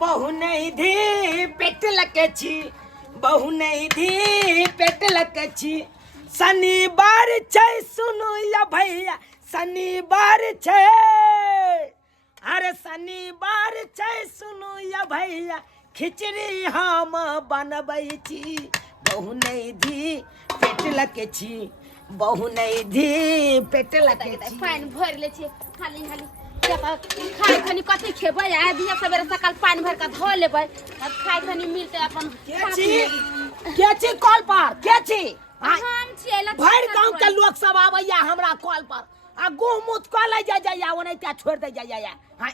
बहु नहीं धी पेट लकेची बहु नहीं धी पेट लकेची शनिवार छै सुनो या भैया शनिवार छै अरे शनिवार छै सुनो या भैया खिचड़ी हम बनबै छी बहु नहीं धी पेट लकेची बहु नहीं धी पेट लकेची पानी भर ले छी खाली खाली खाए खनी कथी खेबै आ दिया सवेरे सकाल पानी भर के धो लेबै अब खाए खनी मिलते अपन केची कॉल पर केची हम छियै भर गांव के लोग सब आबैया हमरा कॉल पर आ गोमुत क ले जाया ओनैते छोड़ दे जाया हां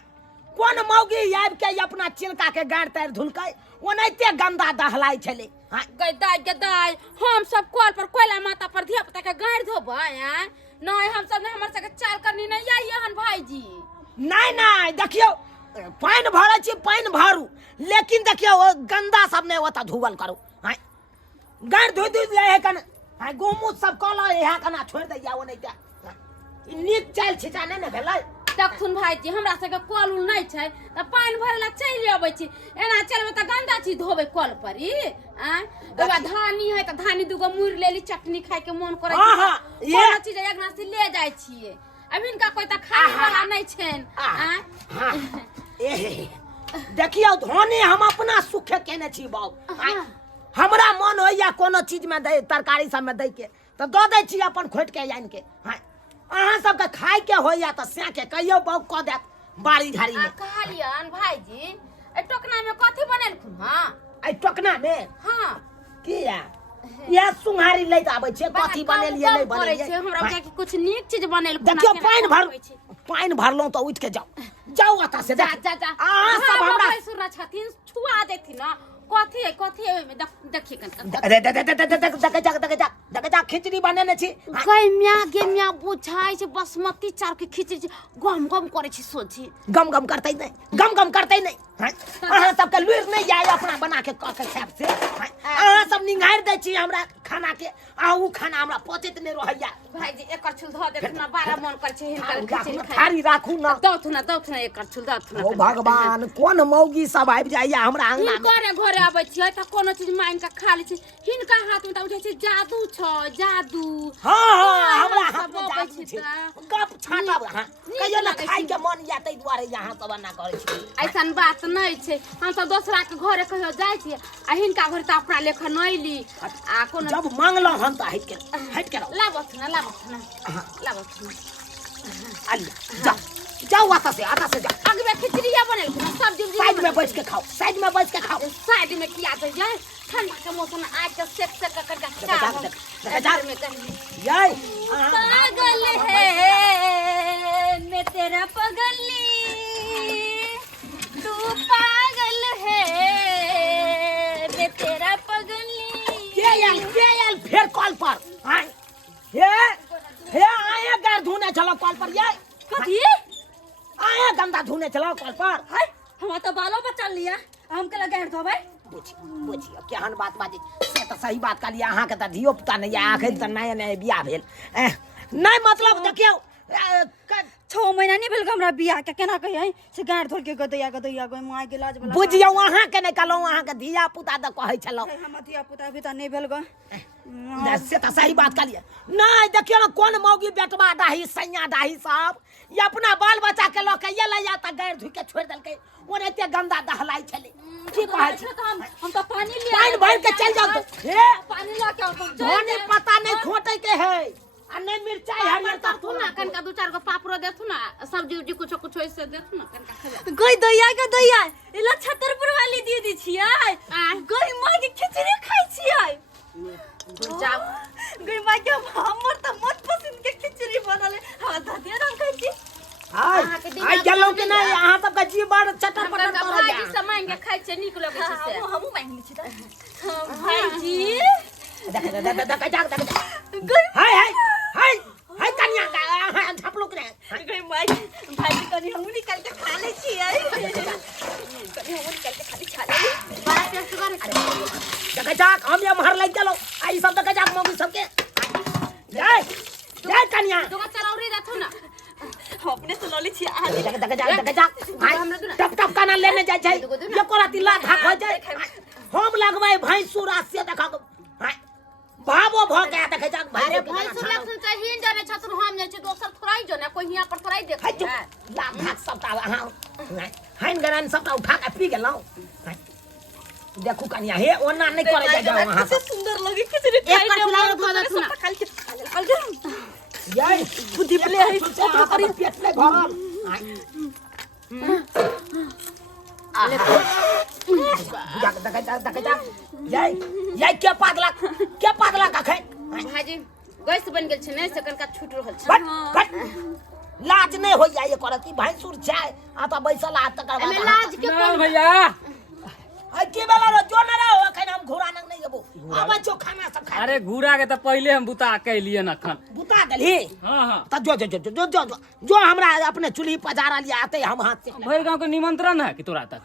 कोन मौगी आब के अपना चिनका के गाड़ तार धुलकै ओनैते गंदा दहलाई छले हां गदाय हम सब कॉल पर कोयला माता पर धिया पुता के गाड़ धोबै हैं नहीं हम सब ने हमर सब के चाल करनी नहीं आइ हन भाईजी नहीं देखियो पानी भरै छी पानी भरू लेकिन देखियो गंदा सब ने ओता धुवल करू हां गाड़ धो ले है कन हां गोमुत सब कला यहा कना छोड़ दे जाओ ओनैते ई नीक चाल छिटा ने भेलै देखथुन भाईजी हमरा सबके कॉल उल नहीं छै त पानी भरे ला चली आबै छी एना चलबे त गंदा चीज धोबे कॉल पर ई ओबा धानी है त धानी दुगो मुर लेली चटनी खाए के मन करे छै ये चीज एकना से ले जाय छिए अब इनका कोई त खाए वाला नहीं छेन देखियो धोनी हम अपना सुखे केने छी बाऊ हमरा मन होइया कोनो चीज में दे तरकारी सब में दे के त द दे छी अपन खोट के आइन के हां अहाँ सबके खाए के होइया त से के कहियो बाऊ क देत बाड़ी झाड़ी में कहलियन भाईजी ए टोकना में कथि बनेलखुन हां ए टोकना में हां किया या सुंघारी लैत आबै छै कथि बनेलिए नहीं बनेलिए हमरा के कुछ नीक चीज बनेलखुन देखियो पानी भरलो त उठ के जाओ अता से जा अहाँ सब हमरा सुरना छथिन छुआ देथिन ना कथी में देखिए जा खिचड़ी बनेने छी गे मिया बुझाई छै बासमती चाउर के खिचड़ी गम गम करे छी सोची गम गम करतै नहीं अहाँ सबके लुइर नहीं जाय अपना बना के क के खाब से अहाँ सब निंगार दै छी हमरा खाना के आ उ खाना हमरा पचैत नहीं रहैया भाईजी एकर छुल ध दे ना बारा मन कर छै हिनकर खिचड़ी खाय थारी राखू ना दौथुना एकर छुल दौथुना ओ भगवान कोन मौगी सब आबि जाइया हमरा अंगना में घरे आबै छियै त कोनो चीज मांग के खा लै छी हिनका हाथ में त उठै छै जादू छ जादू हां हमरा हाथ में जादू छै गप छाटब हां कहियो ना खाइ के मन या तै दुआरे यहाँ सब ना करै छी ऐसन बात नहीं छै हम सब दोसरा के घरे कहियो जाय छी आ हिनका घर त अपना लेखा नहीं ली आ कोनो जब मांगलो हम त हट के लाबथुना आलिया जाओ आता से जा अगबे खिचड़िया बनेल सब्जी साइड में बैठ के खाओ साइड में किया तो जाए ठंडा के मौसम में आज के सेक करके खा में जाए पागल है मैं तेरा पगली तू पागल है मैं तेरा पगली के यार फिर कॉल पर हां हे आए गार धोने चलो कॉल पर ये कथी आया गंदा धोने चलो कॉल पर हाय हम तो बालों बचा लिया हम के लगे धोबै बुझियो केहन बात बाजी से तो सही बात कर लिया अहाँ के त धियो पुता नहीं आखिर त नया बियाह भेल नहीं मतलब देखियो 6 महीना नहीं भेल हमरा बियाह के केना कहियै से गाड़ धोल के गदैया गई माय के लाज वाला बुझियो अहाँ के नहीं कहलो अहाँ के धिया पुता त कहै छलो हम धिया पुता भी त नहीं भेल ग से तो सही बात कर लिया नहीं देखियो ना कोन मौगी बेटवा दाही सैया दाही सब ये अपना बाल बच्चा के लोग ये ले जाता गाड़ धुइ के छोड़ देलकै ओनैते गंदा दहलाई छले की कहै छै हम तो पानी भर के चल जाओ हे पानी ला के धोनी पता नहीं खोटे के है आ नहीं मिर्चाई हरियर तू ना कनका दो चार गो पापरो देथु ना सब्जी उजी कुछ ऐसे देथु ना कनका खा गई दैया इला छतरपुर वाली दीदी छियै गई माय के खिचड़ी खाइ छियै जाओ गई माय के हमर त मत पसंद के खिचड़ी बनले हम धतिया रंग खाइ छी आई गेलो के नहीं अहाँ सब का जी बड़ चटर पटर कर भाईजी से मांग के खाइ छै नीक लगे छै से हमहु मांग ली छी त भाईजी देख हाय कन्या झपलुक रे गई माय भाई कनी हमहु निकाल के खा ले छियै कनी हमहु निकाल के खा ले बड़ा टेस्ट करे देख हम ये मार लग गेलो आई सब देख मौगी सबके जाय कन्या तो चरौरी देथु ना हम अपने से लली छी आ टप टप काना लेने जाय छै ये कोराती ला धाक हो जाय हम लगबै भैंसुर से देखा भावो भ गया देखे जा अरे भैंसुर लक्षण चाहिए जाने छथुन हम जाय छी दोसर थोड़ाई जने कोई हियां पर थोड़ाई देख ला धाक सबटा अहाँ हाइन गरान सबटा उठा के पी गेलौ देखू कनिया हे ओना नहीं करे जाओ वहां से सुंदर लगे खिचड़ी एक पर फुलाव धो दे सुना खाली याई बुद्धि प्ले है ओकरी पेट में भरल देखे जा याई के पागला कखै भाजी गैस बन गेल छै नै से कनका छूट रहल छै फट लाज नहीं हो जाए करती भैंसुर छै आ त बैसल आ तकर बाद लाज के ना भैया के बेला रो जो न रहो अखन हम घोड़ा नंग नहीं जेबो आबै छो खाना सब खा अरे घूरा के तो पहले हम बुता के लिए नखन बुता देली हां हां त जो हमरा अपने चुल्ही पजारा लिया आते हम हाथ से भैर गांव के निमंत्रण है कि तोरा तक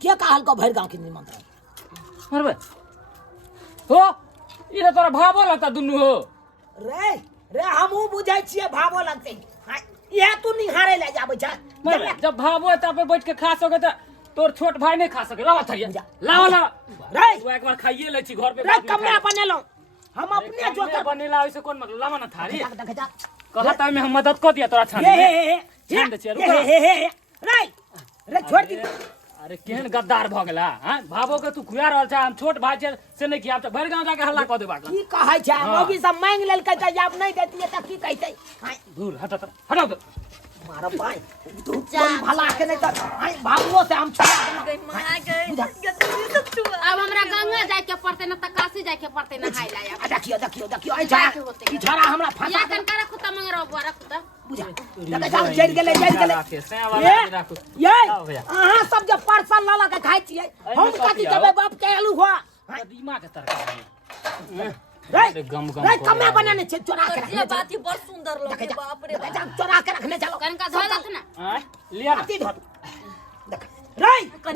के कहल को भैर गांव के निमंत्रण मरबे हो इले तोरा भावो लगता दुनु हो रे रे हमहू बुझै छियै भावो लगतै ये तू निहारे ले जाबै छ मरबे जब भावो तब पे बैठ के खा सके त तोर छोट भाई नहीं खा सके लावा थरिया लावा रे वो एक बार खाइए ले छी घर पे रे कमरा बनेलो हम अपने जो कर बनेला वैसे कौन मतलब लावा ना थारी देख जा कहता मैं हम मदद कर दिया तोरा छान छान दे छी रे रे छोड़ दी अरे केहन गद्दार भ गेला हां भावो के तू खुया रहल छ हम छोट भाई से नहीं खिया त भर गांव जाके हल्ला क दे बाट की कहै छै मौगी सब मांग लेल के जब नहीं देतिए त की कहतै दूर हटाओ तो मारा पाए तू कोन भला के नहीं त भावो से हम छोड़ गई मां गई गदरी सब छुआ अब हमरा गंगा जाय के पड़ते न त काशी जाय के पड़ते न हाय लाया देखियो आई जा ई छोरा हमरा फंसा या कनका रखु त मंग रहो रखु त बुझा लगा जा जड़ गेले ये अहाँ सब जे पार्सल ला ला के खाइ छियै हम कथि देबै बाप के आलू हुआ कदीमा के तरकारी रे गम रे कमे बनाने छै चोरा के ये बात ही बहुत सुंदर लगे बाप रे जा चोरा के रखने चलो कनका धो दत ना लिया ना अति धर देख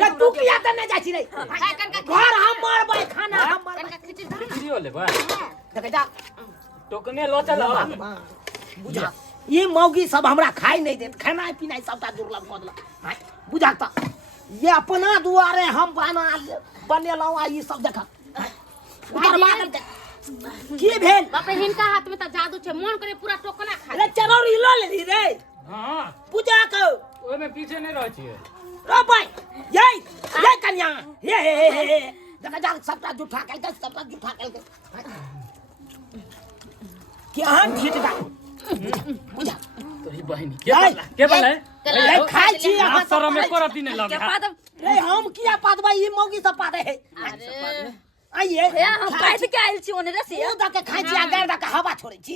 रे तू किया तने जा छी रे कनका घर हम मारबै खाना हम मारबै कनका खिचड़ी धर ना खिचड़ियो लेबा देख जा टोकने लो चल बुझा ये मौगी सब हमरा खाई नहीं देत खाना पीना सबटा दुर्लभ क देला बुझा त ये अपना दुआरे हम बनेलौ आ ई सब देख बर्बाद की भेल बाप रे हिनका हाथ में त जादू छै मन करे पूरा टोकना खा रे चरौरी ल लेली रे हां पूजा को ओय में पीछे नहीं रहै छिए रो भाई ये कन्या हे देख जा सबटा जुठा के क्या ठीक बा बुझा तोरी बहिनी के बोला रे खाइ छी हां अहाँ सर में करती नहीं लगे रे हम किया पादबा ई मौगी सब पादे है अरे आइए हम पाइप के आइल छी ओने रसिया उ दके खाइ छी अगर दके हवा छोड़ै छी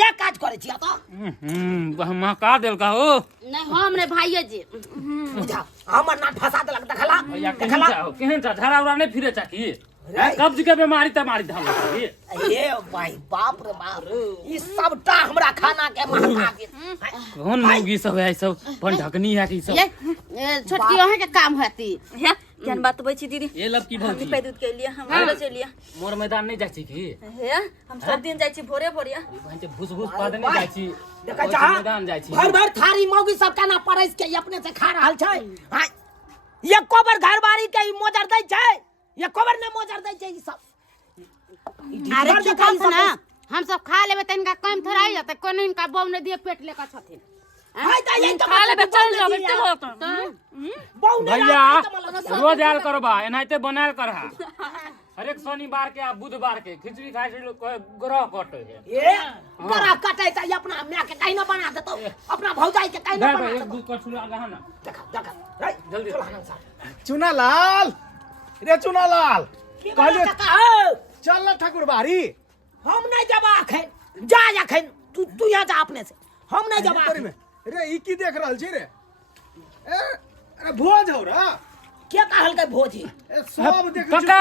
ये काज करै छी त हम का देल का हो नहीं हम रे भाईए जी बुझा हमर नाट फसा देलक देखला भैया केहन था झरा उरा नहीं फिरे चाकी कब्ज के बीमारी त मारी धाम ये भाई बाप रे बाप ई सबटा हमरा खाना के महंगा के कौन मौगी सब है सब पन ढकनी है कि सब ये छोटकी अहे के काम होती है केन बात बई छी दीदी ये लब की हम भौजी पे दूध के लिए हम आलो चलिए मोर मैदान नहीं जाची की है हम सब दिन जाई छी भोरे भोरिया भाई भूस पद नहीं जाची देखा जा मैदान जाची भर थारी मौगी सब केना परस के अपने से खा रहल छै हां ये कोबर घरबारी के मोजर दै छै ये कोबर ने मोजर दै छै ई सब अरे की कहत ना हम सब खा लेबे त इनका कम थोड़ा ही जाते कोन इनका बम ने दिए पेट लेकर छथिन हाय त ये खा लेबे चल जाबे ते होत भैया रोज आयल करबा एनाइते बनायल करहा हर एक शनिवार के आ बुधवार के खिचड़ी खाइ छै लोग ग्रह कटे है ये करा कटे त अपना मां के काई न बना देतो अपना भौजाई के काई न बना एक देतो दूध कर छुला गहा ना देखा रे जल्दी चुनालाल रे चुनालाल कहले चल ना ठाकुर बाड़ी हम नहीं जबा अखन जा अखन तू यहाँ जा अपने से हम नहीं जबा में रे ई की देख रहल छी रे ए अरे भोज हो रा के कहल के भोजी ए सब देख काका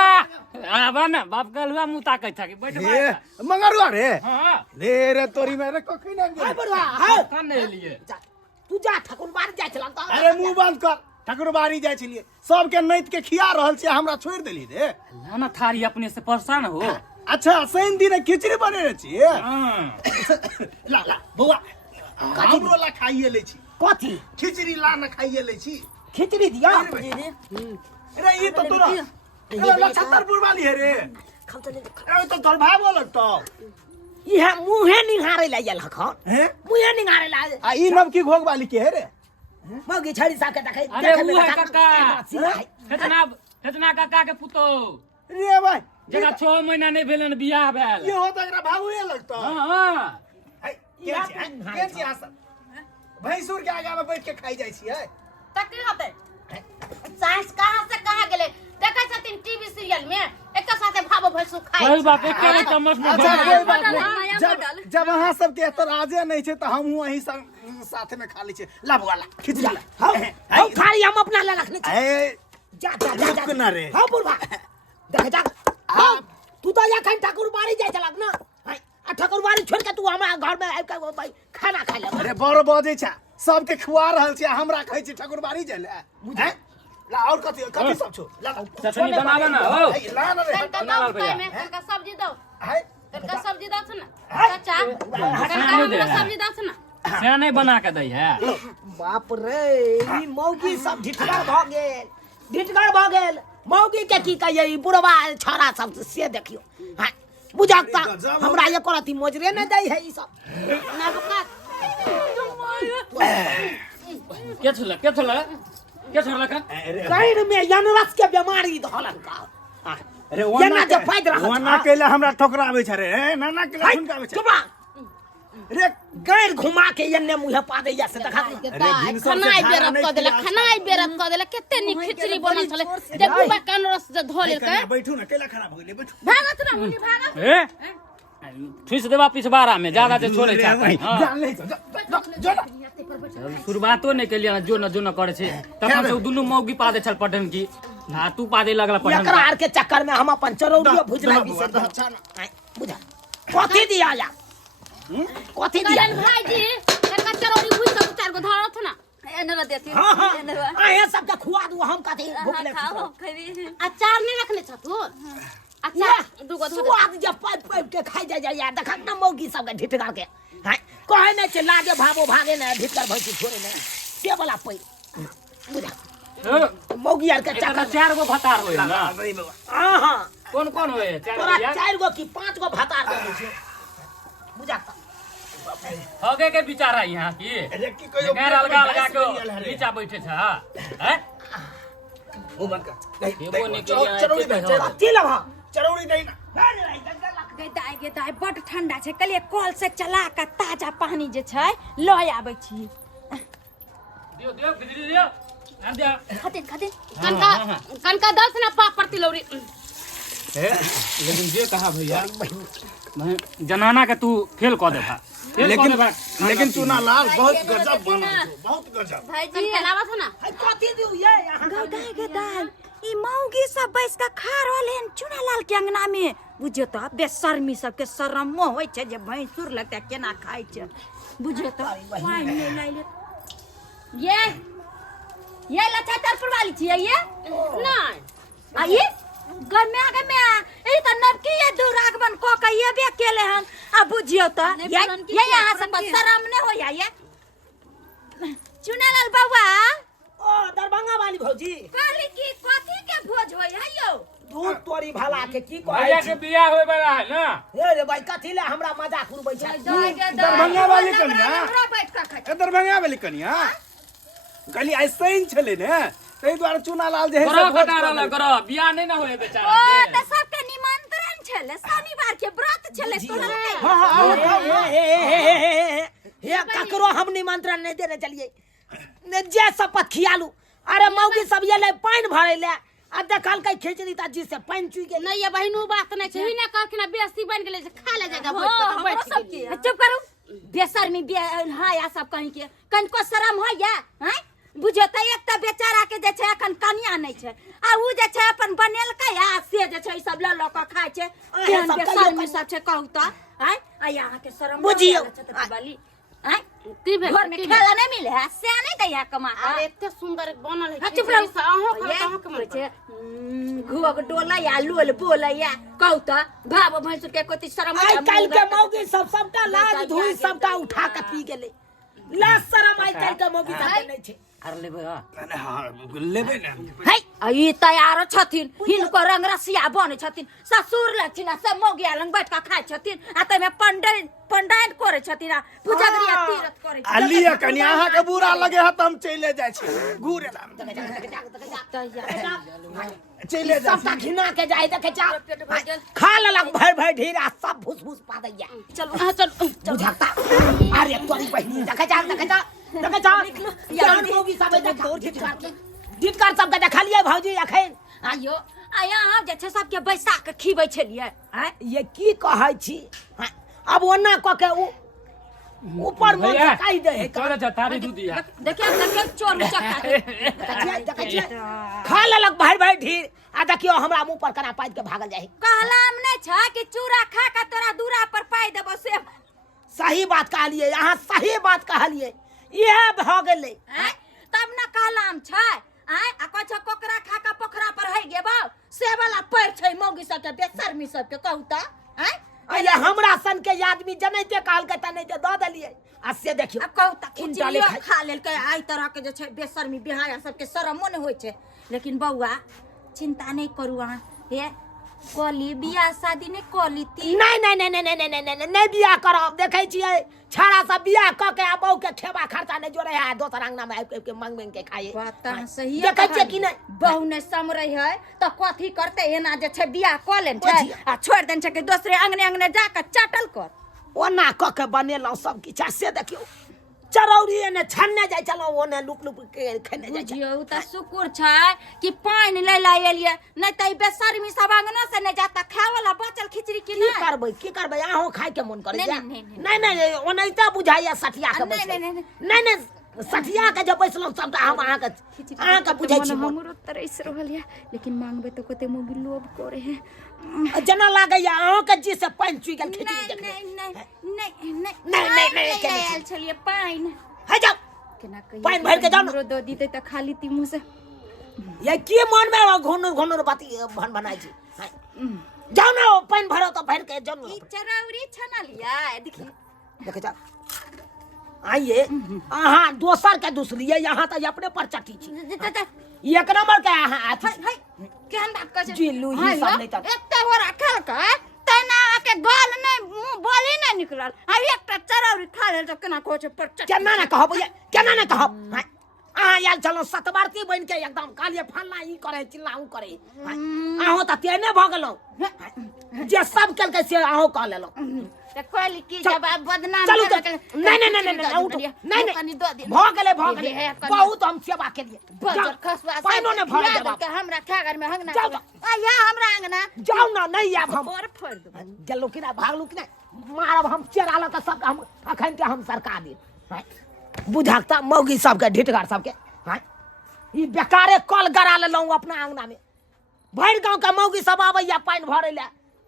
आबा ना बाप गलवा मुंह ताकै था कि बैठ ए मंगरुआ रे हां रे तोरी में रे कखी ना हाय बड़वा हाय कान नहीं लिए तू जा ठाकुर बार जाय छला त अरे मुंह बंद कर ठाकुर बाड़ी जाय छलिए सब के नैत के खिया रहल छी हमरा छोड़ देली रे लाना थारी अपने से परेशान हो अच्छा शनि दिन खिचड़ी बने छी हां ला ला बौआ हमरो ला खाइए ले छी कथी खिचड़ी ला न खाइए ले छी खिचड़ी दिया अरे ये तो तोरा अरे 76 वाली है रे अरे तो तोर भाव लगतो इहे मुहे निहारे ला गेल हखन हैं मुहे निहारे ला आ ई नवकी घोग वाली के है रे मौगी छड़ी साके देखे अरे ऊ है काका हेतना काका के पुतो रे भाई जगह 6 महीना नहीं भेलन बियाह भेल ये हो तो एकरा भावुए लगतो हां के छी आसा भैंसुर के आगा में बैठ के खाई जाय छी है त की होते सास कहां से कहां गेले देखै छथिन टीवी सीरियल में एक साथे भाबो भैंसु खाइ कोई बात एक करे चम्मच में अच्छा भर कोई बात नहीं जब अहाँ सब के एतराजे नहीं छे तो हम वही सब साथ में खा ली छे लब वाला खिचड़ी हां थारी हम अपना ले रखने ए जा जा जा रुक ना रे हां बुढ़वा देख जा हां तू तो या कहीं ठाकुर बाड़ी जाय चलक ना आ ठाकुर बाड़ी छोड़ के तू हमरा घर में आइ के भाई खाना खा ले अरे बड़ बजे छा सबके खुआ रहल छी हमरा कहै छी ठाकुर बाड़ी जाय ले बुझे ला और कथि कथि सब छो ला चटनी बनावा ना हो ला ना रे कनका दो पाई में कनका सब्जी दो है कनका सब्जी दो छ ना चाचा कनका सब्जी दो छ ना से नहीं बना के दै है बाप रे ई मौगी सब ढिठगर भ गेल मौगी के की कहिए ई बुढ़वा छोरा सब से देखियो हां बुझाता हमरा ये करती मोजरे न दै है ई सब ना बका के छला का कहीं में यानरस के बीमारी धलन का अरे ये ना जे फायदा रहा वना केला हमरा ठोकरावे छे रे नाना केला हुनकावे छे चुपा रे गैर घुमा के यन्ने मुंह पा दे या से देखा खनाई बेरत क देला केते नी खिचड़ी बनल छले जे बुबा कान रस जे धो लेल के बैठू ना केला खराब हो गेले बैठू भागत ना मुनी भागत ए ठुस देबा पिछवाड़ा में ज्यादा से छोड़े छा जान ले जो शुरुआतो नहीं केलिया जो न करे छे तखन से दुनु मौगी पादे छल पटन की हां तू पादे लगला पटन एकरा आर के चक्कर में हम अपन चरौड़ियो भुजला बुझा कथि दिया या कथि दिया कल्याण भाई जी कनका चरौरी भुज के चार गो धरत छ ना एने ला देती हां आए सब के खुआ दू हम कथि भूख ले खाओ खरी अचार नहीं रखने छ तू अचार दुगो धो स्वाद जब पाइप पाइप के खाई जा या देखा ना मौगी सब के ढिठगर के हां कहे न के लागे भाबो भागे न ढिठगर भैंसी छोड़े न से वाला पै बुझा मौगी आर के चक्कर चक्कर 4 गो भतार होय ना हां कौन होय 4 तोरा गो 4 गो की 5 गो भतार दे दे छै बुझा होगे के बिचारा यहाँ की अरे की कहियो गैर अलगा के नीचा बैठे छ हैं ओ बनका देबो नहीं केलिया चरौड़ी दे कथि लबा चरौड़ी दे ना गे दाई बड़ ठंडा छै कलिए कल से चला के ताजा पानी जे छै लय आबै छी दियो खिचड़ी दियो आ दियो खाते कनका दस ना पापड़ तिलौरी लेकिन जे कहा भैया मैं जनाना के तू फेल क देबा लेकिन तू ना लाल बहुत गजब बना बहुत गजब भाई जी कनका लावा छ ना कथि दिउ ये यहाँ गे दाई ई मौगी सब बैस के खा रहले हन चूना लाल के अंगना में बुझियो तो बेशर्मी सब के शरम होय छै जे भैंसुर लगता केना खाय छै बुझियो तो पानी नहीं लाइले ये लछतर वाली छियै ये नहीं आ ये गमे ए त नबकी ये दुरागमन को के ये बे केले हन आ बुझियो तो ये यहां से शरम नहीं होया ये चूना लाल बाबा ओ दरभंगा वाली भौजी कहली की कथी के भोज होय है यो दूध तोरी भला के की भैया कहै के बियाह होय बला है ना हे रे भाई कथि ले हमरा मजाक उड़बै छै दरभंगा वाली कन्या हमरा बैठ के खाय दरभंगा वाली कन्या कली ऐसे ही चले ने तै द्वारा चूना लाल जे करो खटारा करो बियाह नहीं ना होय बेचारा ओ के त सबके निमंत्रण छले शनिवार के व्रत छले तोरा हां हे ककरो हम निमंत्रण नहीं देने चलिए ने जे शपथ खियालू अरे मौगी सब ये ले पानी भरे ले आ देखल के खिचड़ी ता जी से पानी चुई गेल नहीं ये बहिनो बात नहीं छै ही ना कहखिन बेइज्जती बन गेले खा ले जाएगा बैठ के चुप करू बेशर्मी हां या सब कहीं के कनको शरम होय या हैं बुझो त एक त बेचारा के जे छै अखन कन्या नहीं छै आ उ जे छै अपन बनेलकै आ से जे छै सब ल के खाय छै केहन बेशर्मी सब छै कहू त हैं आ यहां के शरम बुझियो वाली हैं की भेल घर में खाना नहीं मिले है से नहीं दैया कमा अरे एते सुंदर बनल है चुप रहो अहो खाओ के मन छै घुवक डोला या लोल बोला या कहू त भाव भैंसुर के कोती शरम आई काल के मौगी सब सबटा लाज धुई सबटा उठा के पी गेले ला शरम आई काल के मौगी साथे नहीं छे अरे लेबे हां अरे हाँ लेबे ना है ई तैयार छथिन हिनको रंग रसिया बने छथिन ससुर लछिन सब मौगिया लंग बैठ के खाय छथिन आ तमे पंडायन करे छथिन आ पूजगरिया तीरथ करे छथिन अलिया कन्या अहाँ के बुरा लगे है त हम चले जाय छी घूरे चले जा सबटा घिना के जाए देखे जा खा लेलक भर ढेरा सब भूस पा दैया चलो चल बुझाता अरे तोरी बहिनी देखे जा जान मौगी सब ढिटकार सबके देखा लिए भौजी अखन आयो आया हम जे छै सबके बैसा के खीबै छलिए ये की कहै छी अब ओना क के ऊपर मन से काई दे है चल जा तारी दूधिया देखिए चोर चक्का खा लेलक भर ढीर आ देखियो हमरा मुंह पर कना पाद के भागल जाए कहलाम नै छ कि चूरा खा के तोरा दूरा पर पाइ देबो से सही बात कहलिए यहाँ सही बात कहलिए यह भ गेलै तब न कहलाम छै आ कोछ कोकरा खा के पोखरा पर है गेबो से वाला पैर छै मौगी सब के बेशर्मी सब के कहू त अरे हमरा सन के आदमी जनैते काल के तनैते द देलिए आ से देखियो अब कहू त खिचड़ी खा लेल के आई तरह के जे छै बेशर्मी बिहाया सब के शरमो नै होय छै लेकिन बौआ चिंता नहीं करू अहाँ हे कोली बियाह शादी नहीं कोली ती नहीं बियाह करब देखे छियै छाड़ा सब बियाह क के आ बहू के खेबा खर्चा नहीं जोड़े है दोसर अंगना में आबि के मांग के खाए बात सही है देखे छियै कि नहीं बहू ने समरै है त कथी करते एना जे छै बियाह क लेन छै आ छोड़ देन छै कि दूसरे अंगने जा के चटल कर ओना क के बनेलौ सब किछ से देखियो चरौरी ने छन्ने जाय चलो ओने लुक के खने जाय छै जियो त शुक्र छै कि पानी ले ला एलिए नै त ई बेशर्मी सब अंगना से नै जाता खावला बचल खिचड़ी की की करबै आहो खाय के मन करे नहीं ओनैता बुझाइया सठिया के नहीं सठिया के जब बैसलौ सबटा हम अहाँ के बुझै छी हमरो तरस रहल है लेकिन मांगबे तो कते मोगी लोभ करे है जना लागैया अहाँ के जी से पानी चुई गेल खिचड़ी देख नहीं आयल छलिए पानी है जा केना कहियो पानी भर के जाओ हमरो दो दीते त खाली ती मुंह से ये की मन में घोनर बाती बनाई छी जाओ ना पानी भरो तो भर के जाओ ई चरौरी छना लिया देखिए देख जा आइए अहाँ दोसर के दूसरी यहाँ तो अपने पर चटी छी एक नंबर के अहाँ आथी केहन बात कर जी लूही सब नहीं त एते हो रखल का तना के गाल नहीं मुंह बोली नहीं निकलल आ एकटा चरौरी खा लेल त केना कोछ पर चटी केना न कहब केना न कहब अहाँ याल चलो सतवारती बन के एकदम कालिए फल्ला ई करे चिल्लाऊ करे अहाँ त तेने भ गेलौ जे सब केल के से अहाँ कह लेलौ त कोली की जवाब बदनाम चलो नहीं उठ नहीं भ गेले बहुत हम सेवा के लिए बजर खसवा पानो ने भर दे के हमरा खागर में हंगना जाओ आया हमरा अंगना जाओ ना नहीं आब हम और फोड़ दो जल्लो कि ना भागलू कि नहीं मारब हम चेराला त सब हम अखन के हम सरकार दी बुझाता मौगी सब के ढिटगार सब के ई बेकारे कल गरा लेलौ अपना अंगना में भर गांव के मौगी सब आबैया पानी भरे ले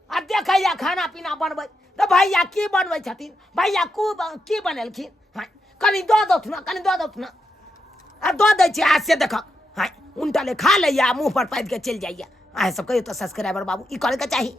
आ देखैया खाना पीना बनबै तो भैया की बनबै छथिन भैया की बनेलखिन कनी दो ना आ दो दै छी आ से देख उनटा ले खा लैया मुंह पर पाद के चल जाइया आए सब कहियो तो सब्सक्राइबर बाबू ई करे के चाही